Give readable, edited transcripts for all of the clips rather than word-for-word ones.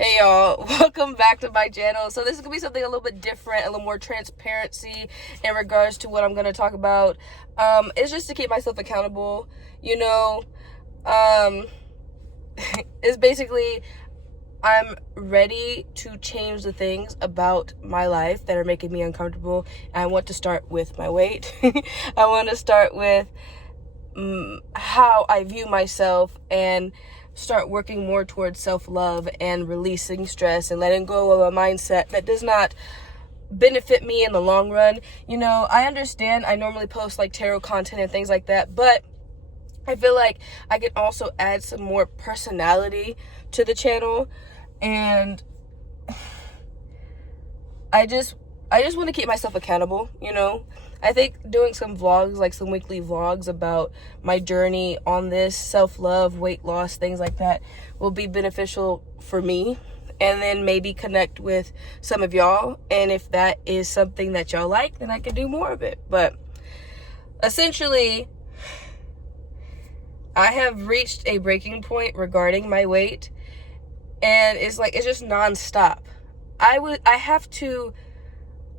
Hey y'all, welcome back to my channel. So this is gonna be something a little bit different, a little more transparency in regards to what I'm gonna talk about. It's just to keep myself accountable, um, it's basically I'm ready to change the things about my life that are making me uncomfortable. And I want to start with my weight. I want to start with how I view myself and start working more towards self-love and releasing stress and letting go of a mindset that does not benefit me in the long run. I understand I normally post like tarot content and things like that, but I feel like I could also add some more personality to the channel, and I just want to keep myself accountable. I think doing some vlogs, like some weekly vlogs about my journey on this self-love, weight loss, things like that, will be beneficial for me, and then maybe connect with some of y'all. And if that is something that y'all like, then I can do more of it. But essentially, I have reached a breaking point regarding my weight, and it's just nonstop.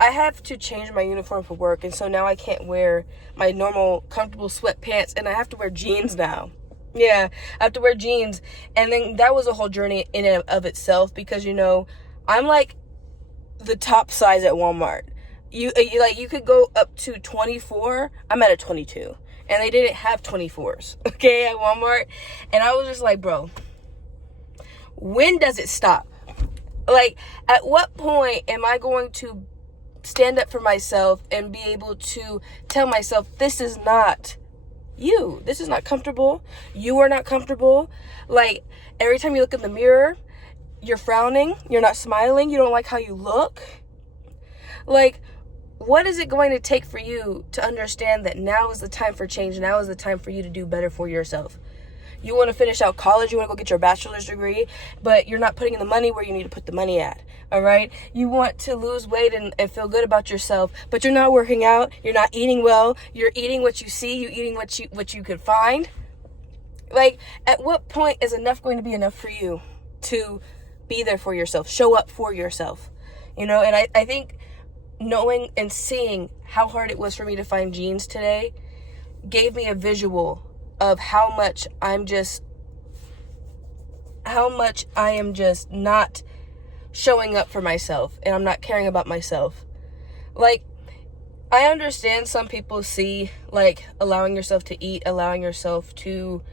I have to change my uniform for work, and so now I can't wear my normal comfortable sweatpants, and I have to wear jeans now. Yeah, I have to wear jeans. And then that was a whole journey in and of itself, because I'm like the top size at Walmart. You could go up to 24. I'm at a 22, and they didn't have 24s, okay, at Walmart. And I was just like, bro, when does it stop? Like, at what point am I going to stand up for myself and be able to tell myself, this is not you. This is not comfortable. You are not comfortable. Like, every time you look in the mirror, you're frowning. You're not smiling. You don't like how you look. Like, what is it going to take for you to understand that now is the time for change? Now is the time for you to do better for yourself. You want to finish out college, you want to go get your bachelor's degree, but you're not putting in the money where you need to put the money at, all right? You want to lose weight and feel good about yourself, but you're not working out, you're not eating well, you're eating what you see, you're eating what you could find. Like, at what point is enough going to be enough for you to be there for yourself, show up for yourself? And I think knowing and seeing how hard it was for me to find jeans today gave me a visual of how much I am just not showing up for myself, and I'm not caring about myself. Like, I understand some people see, like, allowing yourself to eat, allowing yourself to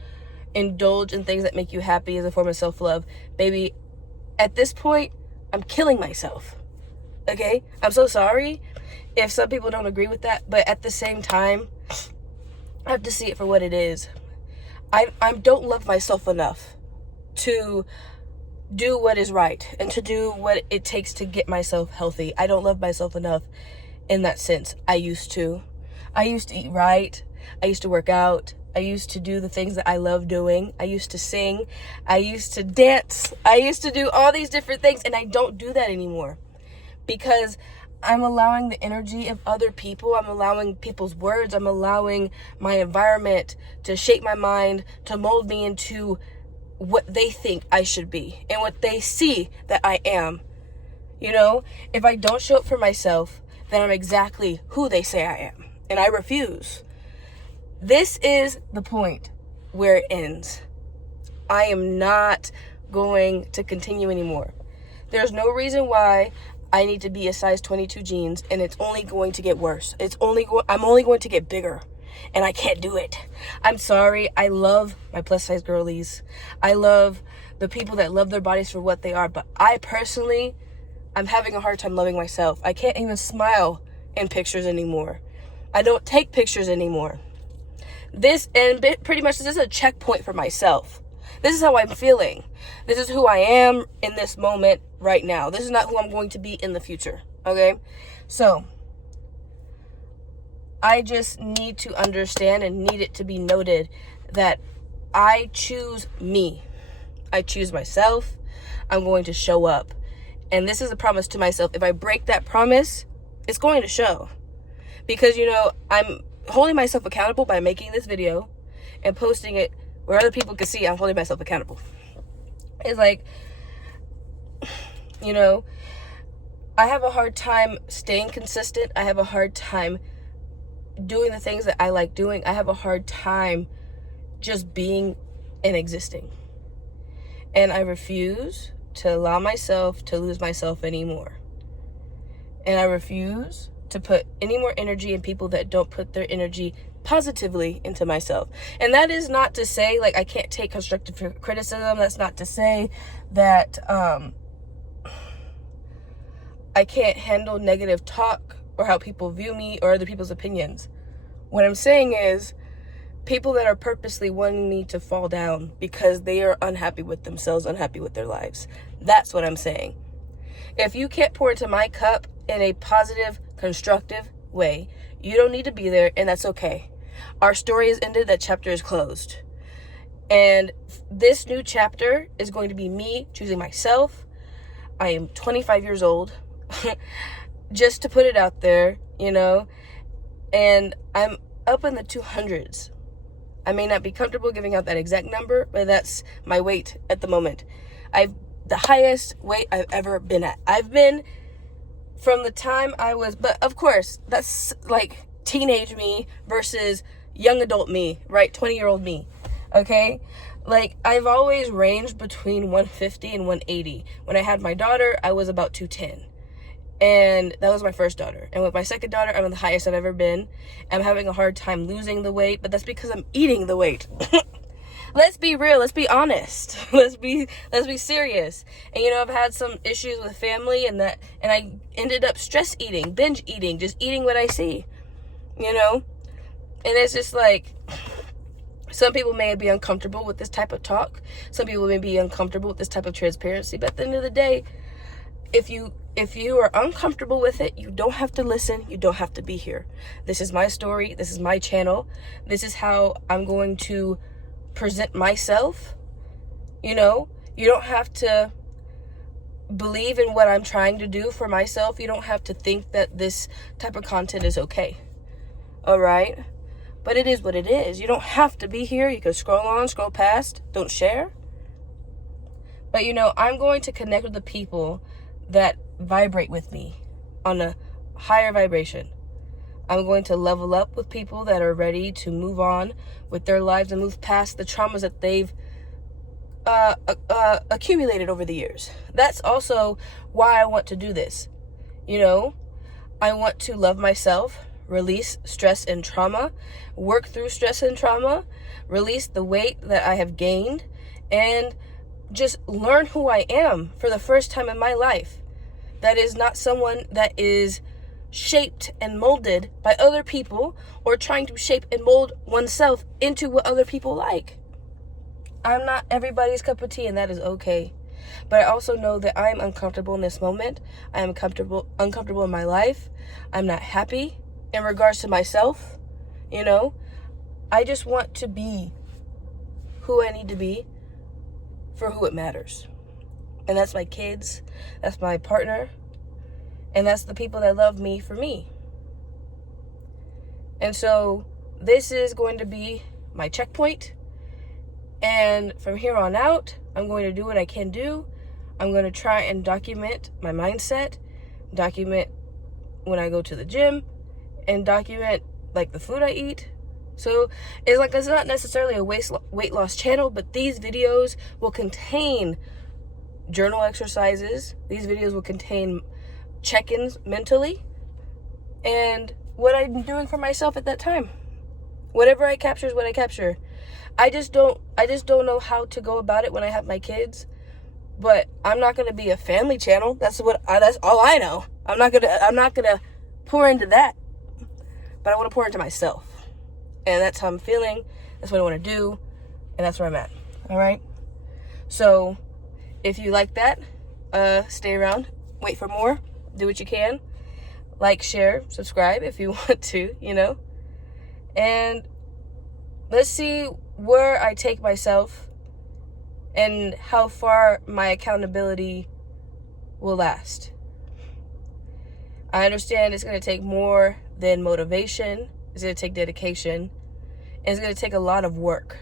indulge in things that make you happy as a form of self-love. Baby, at this point, I'm killing myself. Okay? I'm so sorry if some people don't agree with that, but at the same time, I have to see it for what it is. I don't love myself enough to do what is right and to do what it takes to get myself healthy. I don't love myself enough in that sense. I used to eat right. I used to work out. I used to do the things that I love doing. I used to sing. I used to dance. I used to do all these different things, and I don't do that anymore because I'm allowing the energy of other people. I'm allowing people's words. I'm allowing my environment to shape my mind, to mold me into what they think I should be and what they see that I am. If I don't show up for myself, then I'm exactly who they say I am, and I refuse. This is the point where it ends. I am not going to continue anymore. There's no reason why I need to be a size 22 jeans, and it's only going to get worse. I'm only going to get bigger, and I can't do it. I'm sorry. I love my plus size girlies. I love the people that love their bodies for what they are, but I personally, I'm having a hard time loving myself. I can't even smile in pictures anymore. I don't take pictures anymore. Pretty much this is a checkpoint for myself. This is how I'm feeling. This is who I am in this moment right now. This is not who I'm going to be in the future, okay? So, I just need to understand and need it to be noted that I choose me. I choose myself. I'm going to show up. And this is a promise to myself. If I break that promise, it's going to show. Because, I'm holding myself accountable by making this video and posting it where other people can see I'm holding myself accountable. It's like, You know, I have a hard time staying consistent. I have a hard time doing the things that I like doing. I have a hard time just being and existing. And I refuse to allow myself to lose myself anymore. And I refuse to put any more energy in people that don't put their energy positively into myself. And that is not to say, like, I can't take constructive criticism. That's not to say that I can't handle negative talk or how people view me or other people's opinions. What I'm saying is, people that are purposely wanting me to fall down because they are unhappy with themselves, unhappy with their lives. That's what I'm saying. If you can't pour into my cup in a positive, constructive way, you don't need to be there, and that's okay. Our story is ended, that chapter is closed. And this new chapter is going to be me choosing myself. I am 25 years old, just to put it out there, you know, and I'm up in the 200s. I may not be comfortable giving out that exact number, but that's my weight at the moment. The highest weight I've ever been at. I've been from the time I was, but of course, that's like teenage me versus young adult me, right? 20-year-old me, okay? Like, I've always ranged between 150 and 180. When I had my daughter, I was about 210. And that was my first daughter. And with my second daughter, I'm the highest I've ever been. I'm having a hard time losing the weight, but that's because I'm eating the weight. Let's be real. Let's be honest. Let's be serious. And, you know, I've had some issues with family and I ended up stress eating, binge eating, just eating what I see, you know? And it's just like, some people may be uncomfortable with this type of talk. Some people may be uncomfortable with this type of transparency. But at the end of the day, if you are uncomfortable with it, you don't have to listen. You don't have to be here. This is my story. This is my channel. This is how I'm going to present myself. You know, you don't have to believe in what I'm trying to do for myself. You don't have to think that this type of content is okay. All right? But it is what it is. You don't have to be here. You can scroll on, scroll past. Don't share. But, you know, I'm going to connect with the people that vibrate with me on a higher vibration. I'm going to level up with people that are ready to move on with their lives and move past the traumas that they've accumulated over the years. That's also why I want to do this. You know, I want to love myself, release stress and trauma, work through stress and trauma, release the weight that I have gained, and just learn who I am for the first time in my life. That is not someone that is shaped and molded by other people or trying to shape and mold oneself into what other people like. I'm not everybody's cup of tea, and that is okay. But I also know that I'm uncomfortable in this moment. I am uncomfortable in my life. I'm not happy in regards to myself. You know, I just want to be who I need to be for who it matters. And that's my kids, that's my partner, and that's the people that love me for me. And so this is going to be my checkpoint. And from here on out, I'm going to do what I can do. I'm going to try and document my mindset, document when I go to the gym, and document like the food I eat. So it's not necessarily a weight loss channel, but these videos will contain journal exercises. These videos will contain check-ins mentally and what I'm doing for myself at that time. Whatever I capture is what I capture. I just don't know how to go about it when I have my kids. But I'm not gonna be a family channel. That's all I know. I'm not gonna pour into that. But I want to pour into myself. And that's how I'm feeling. That's what I want to do. And that's where I'm at. All right? So if you like that, stay around. Wait for more. Do what you can. Like, share, subscribe if you want to, you know. And let's see where I take myself and how far my accountability will last. I understand it's going to take more than motivation. It's going to take dedication. And it's going to take a lot of work.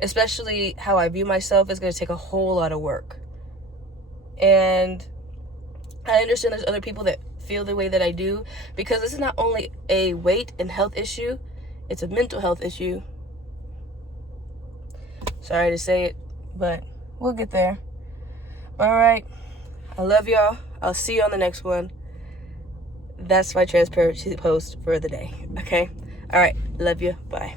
Especially how I view myself is going to take a whole lot of work. And I understand there's other people that feel the way that I do, because this is not only a weight and health issue, it's a mental health issue. Sorry to say it, but we'll get there. All right. I love y'all. I'll see you on the next one. That's my transparency post for the day. Okay? All right. Love you. Bye.